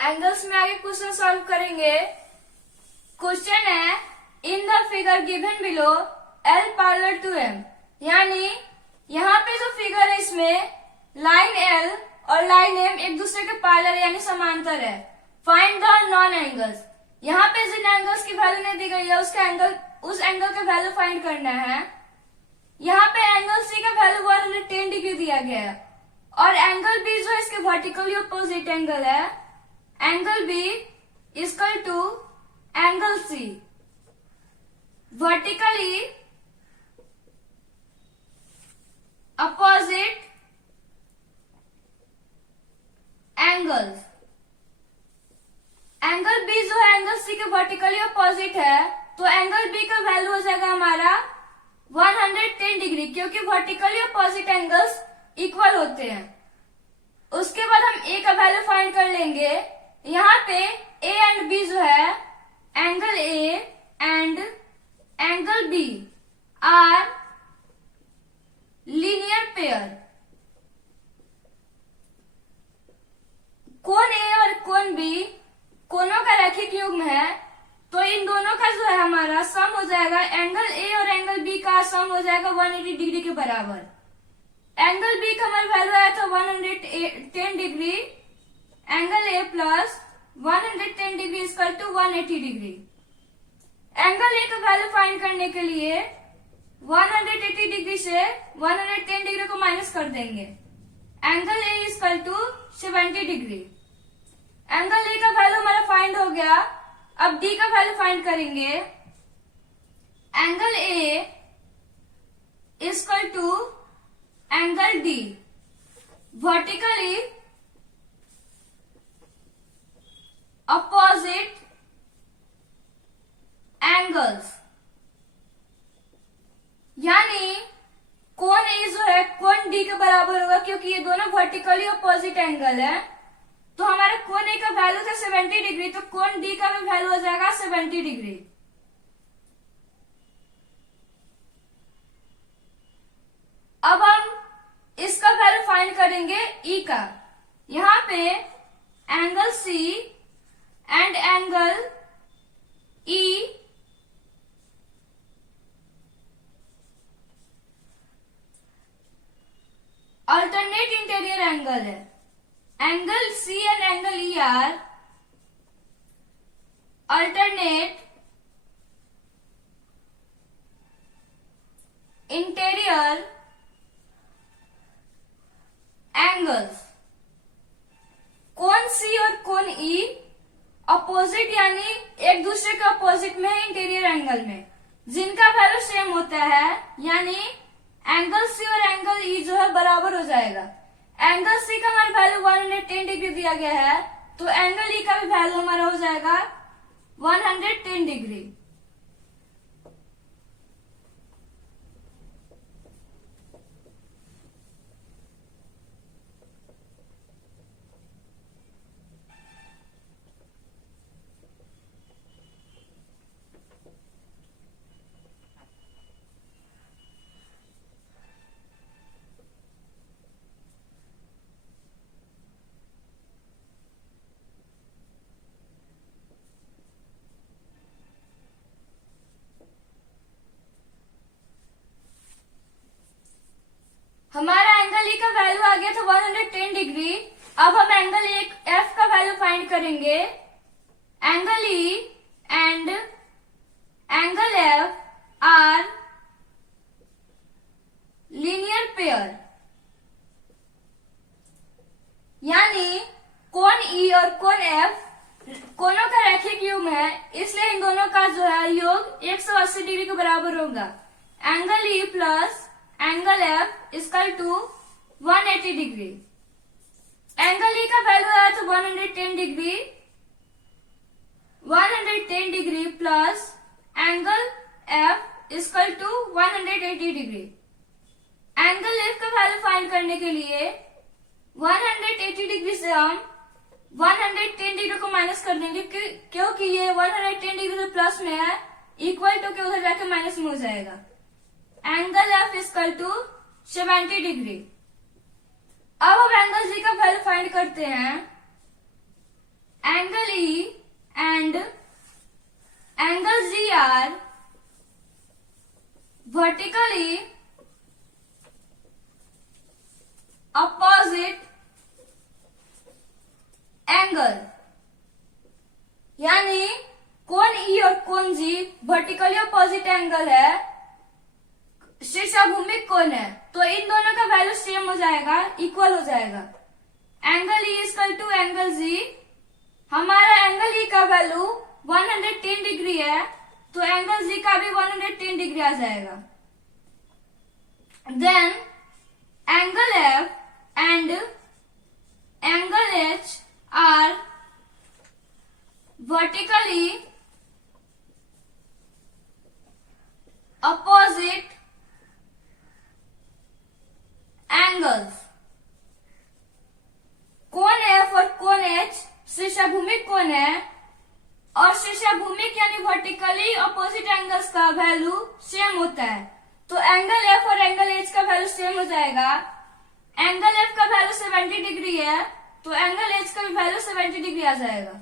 Angles में आगे question solve करेंगे। क्वेश्चन है in the figure given below L parallel to M, यानी यहाँ पे जो फिगर है इसमें लाइन एल और लाइन एम एक दूसरे के पैरेलल यानी समांतर है। फाइंड द नॉन एंगल्स, यहाँ पे जिन एंगल्स की वैल्यू नहीं दी गई है उस एंगल का वैल्यू फाइंड करना है। यहाँ पे एंगल सी का वैल्यू 110 डिग्री दिया गया है और एंगल बी जो है इसके वर्टिकली अपोजिट एंगल है। Angle B equal to angle C, vertically opposite angles. Angle B जो है एंगल सी के वर्टिकली अपोजिट है, तो एंगल बी का वैल्यू हो जाएगा हमारा 110 डिग्री, क्योंकि वर्टिकली अपोजिट एंगल्स इक्वल होते हैं। उसके बाद हम ए का वैल्यू फाइंड कर लेंगे। यहाँ पे ए एंड बी जो है angle A and angle B are linear pair. कोण ए और कोण बी कोणों का रैखिक युग्म है, तो इन दोनों का जो है हमारा सम हो जाएगा, एंगल ए और एंगल बी का सम हो जाएगा 180 डिग्री के बराबर। एंगल बी का हमारा वैल्यू आया था 110 degree, angle A plus 110 degree equal to 180 degree. Angle A का वैल्यू फाइंड करने के लिए 180 डिग्री से 110 डिग्री को माइनस कर देंगे। Angle A equal to 70 degree. Angle A का वैल्यू हमारा फाइंड हो गया। अब डी का वैल्यू फाइंड करेंगे। Angle A equal to angle D, vertically opposite angles, यानी कोण ए जो है कोण डी के बराबर होगा, क्योंकि ये दोनों वर्टिकली अपोजिट एंगल है। तो हमारे कोण ए का वैल्यू था 70 डिग्री, तो कोण डी का भी वैल्यू हो जाएगा 70 डिग्री। अब हम इसका वैल्यू फाइंड करेंगे ई का। यहाँ पे angle C and angle E alternate interior angle है। Angle C and angle E are alternate interior angles. कोण सी और कोण ई अपोजिट यानी एक दूसरे के अपोजिट में है इंटीरियर एंगल में, जिनका वैल्यू सेम होता है, यानी एंगल सी और एंगल ई जो है बराबर हो जाएगा। एंगल सी का हमारा वैल्यू 110 डिग्री दिया गया है, तो एंगल ई का भी वैल्यू हमारा हो जाएगा 110 डिग्री। हमारा एंगल ई का वैल्यू आ गया था 110 डिग्री। अब हम एंगल एफ का वैल्यू फाइंड करेंगे। Angle E and angle F R linear pair, यानी कोण ई और कोण एफ कोणों का रैखिक युग्म है, इसलिए इन दोनों का जो है योग 180 डिग्री के बराबर होगा। Angle E plus angle F equal to 180 degree. Angle E का वैल्यू आया था 110 degree, 110 degree plus angle F equal to 180 degree. Angle F का वैल्यू फाइंड करने के लिए 180 डिग्री से हम 110 डिग्री को माइनस कर देंगे, क्योंकि ये 110 डिग्री से प्लस में है, इक्वल टू के उधर जाके माइनस में हो जाएगा। Angle F equal to 70 degree. अब हम एंगल जी का वैल्यू फाइंड करते हैं। Angle E and angle G are vertically opposite angle, यानी कोण ई और कोण जी वर्टिकली अपोजिट एंगल है, शीर्षाभूमिक कोण है, तो इन दोनों का वैल्यू सेम हो जाएगा, इक्वल हो जाएगा। Angle E equal to angle G, हमारा एंगल ई का वैल्यू 110 डिग्री है, तो एंगल जी का भी 110 डिग्री आ जाएगा। Then angle F and angle H are vertically opposite angles, कोण एफ और कोण एच शीर्षाभूमिक कोण है, और शीर्षाभूमिक यानी वर्टिकली अपोजिट एंगल्स का वैल्यू सेम होता है, तो एंगल एफ और एंगल एच का वैल्यू सेम हो जाएगा। एंगल एफ का वैल्यू 70 डिग्री है, तो एंगल एच का भी वैल्यू 70 डिग्री आ जाएगा।